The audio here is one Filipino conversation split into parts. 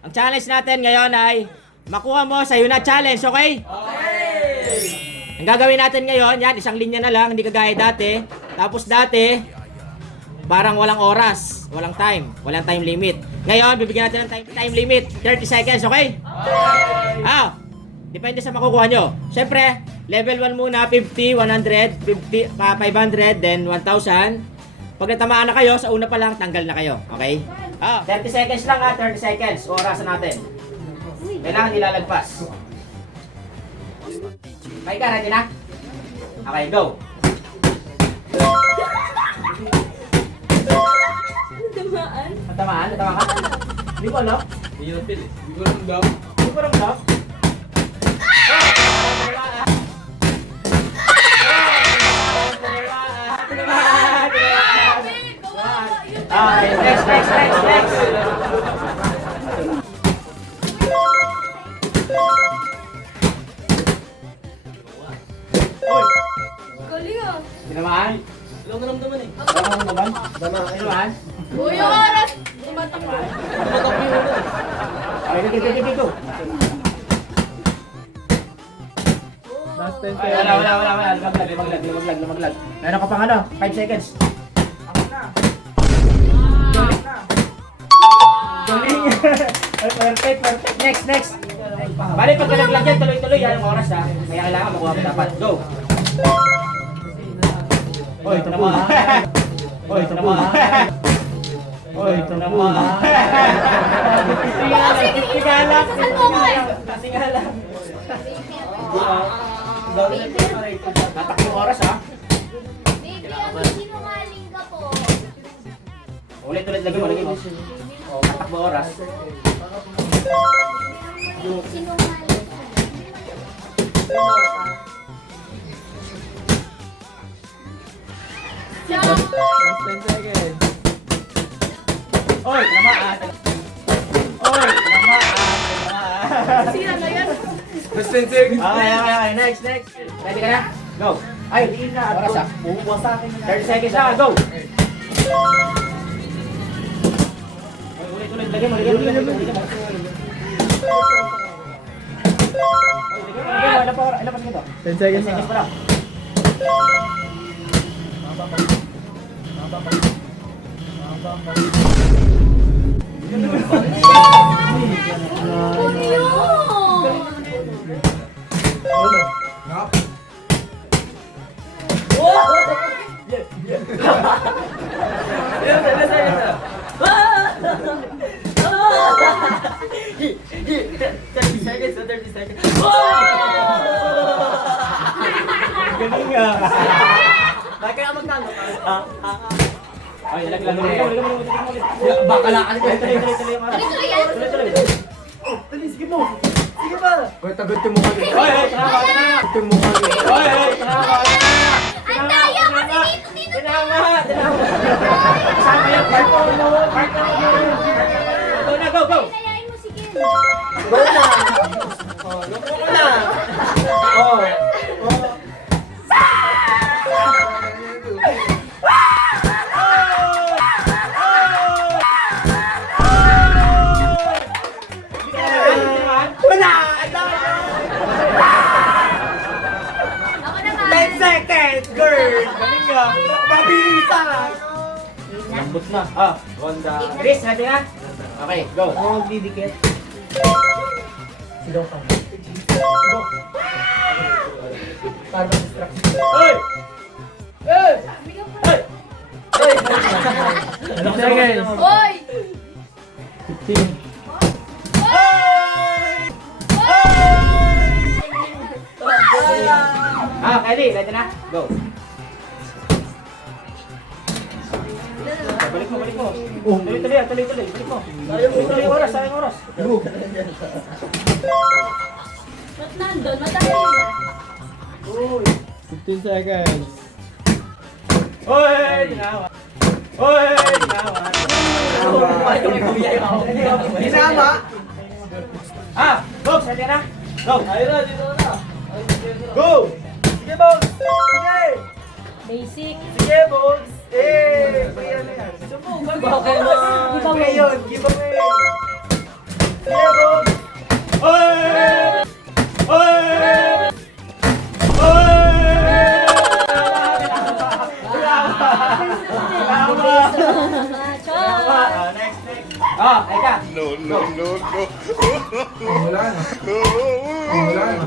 Ang challenge natin ngayon ay makuha mo sa Yuna Challenge, okay? Okay! Ang gagawin natin ngayon, yan, isang linya na lang, hindi kagaya dati. Tapos dati, parang walang oras, walang time limit. Ngayon, bibigyan natin ng time limit, 30 seconds, okay? Depende sa makukuha nyo. Siyempre, level 1 muna, 50, 100, 50, 500, then 1,000. Pag natamaan na kayo, sa una pa lang, tanggal na kayo, okay? 30 seconds lang 30 seconds, orasan natin. Kailangan ilalagpas. Okay ka, ready na? Okay, go! Tamaan. Natamaan? Natamaan ka? Hindi mo alam? Hindi nyo na-feel eh. Hindi ko ramdam. Hindi ko ramdam? Next. Galing ah. Tinamaan? Wala ko naramdaman eh. Tinamaan? Uy, yung oras. Tumatakbo. Tumatakbo yung ulo. Okay, go. Last 10 Wala. Lumaglag. Meron ka pang 5 seconds. Galing. Perfect. Next. Bali, pag nalaglag yan, tuloy-tuloy yan ang oras ha. Kaya kailangan makuha mo dapat. Go! Oy, ito naman. Tingala. Tatakbo yung oras ha. Baby, ang sinungaling ka po. Ulit-ulit lagi mo. Tatakbo oras. Sinungaling ka. Last 10 seconds. Oy, tinamaan. Sira na yan. Last 10 seconds. Okay. Next. Ready ka na? Go. Ay, oras ha. 30 seconds na, go. Ulit-ulit lagi mo. Lapas mo to. 10 seconds na. Pa lang. Ano yun? Galing nga. Bakit ka magtalo? Ay, laglag mo. Bakala ka nito. Tuloy-tuloy yan. Sige ba? Tagot yung mukha nito. Oy, tama. Tagot yung mukha nito. Ang daya kasi dito. Tinama. Sama yan. Go. Kinayain mo si Ken. Go na! Lupo ko na! Ako naman. 10 seconds, girl! Galing nga. Mabilisan! Lambot na. Wanda. Chris, ready na? Okay, go. Ako magdidikit. Sigaw ka. Para mag-distraction. Hoy! Hey! Hoy! Seconds. Hoy! 15. Kylie, ready na? Go. Balik mo. Tuloy. Balik mo. Sayang oras. Ba't nandun? Madali na. 15 seconds. Hoy! Tinawa. Isama! Go! Ready na? Go! Ayun na, dito na. Go! Sige, boss! Sige! Basic. Sige, boss! Free ano yan? Sumbong! Bakit Free yun! Give away! Sige! Chot! Next. Oh, ay ka. Wala na. Wala na.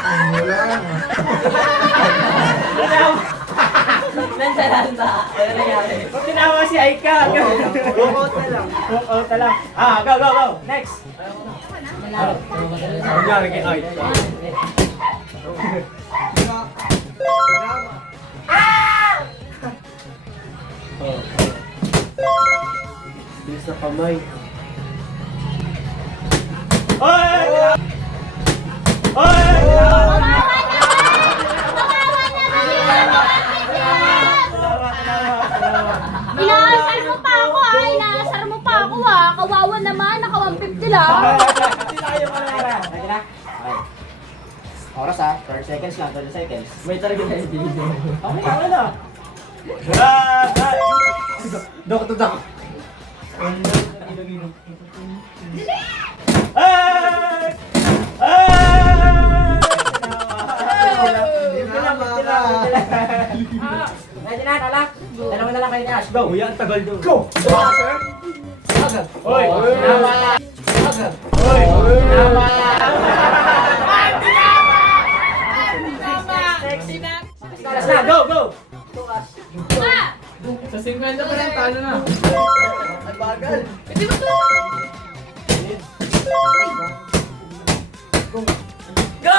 Wala na. Nandiyan ba? Ano nangyari? Kung tinawa si Aika. Walkout na lang. Walkout na lang. Go. Next. Nangyari kay Ay. Bilis na kamay. Hoy! Inaasar mo pa ako ah! Inaasar mo pa ako ah! Kawawa naman! Naka 150 lang! Ready na? Okay. Oras ha, 30 seconds lang, 30 seconds. May talaga na yung video. Okay na. Dok to dok. Ay! Ready na, talak. Dalawa na lang kayo ni Ash. Go! Kuya, ang tagal doon. Go! Sir. Agad. Hoy! Tinawa! Agad. Hoy! Tinawa! Last na, go! Ah! Sa 50 pa lang, talo na. Ang bagal. Pwede mo to? Go!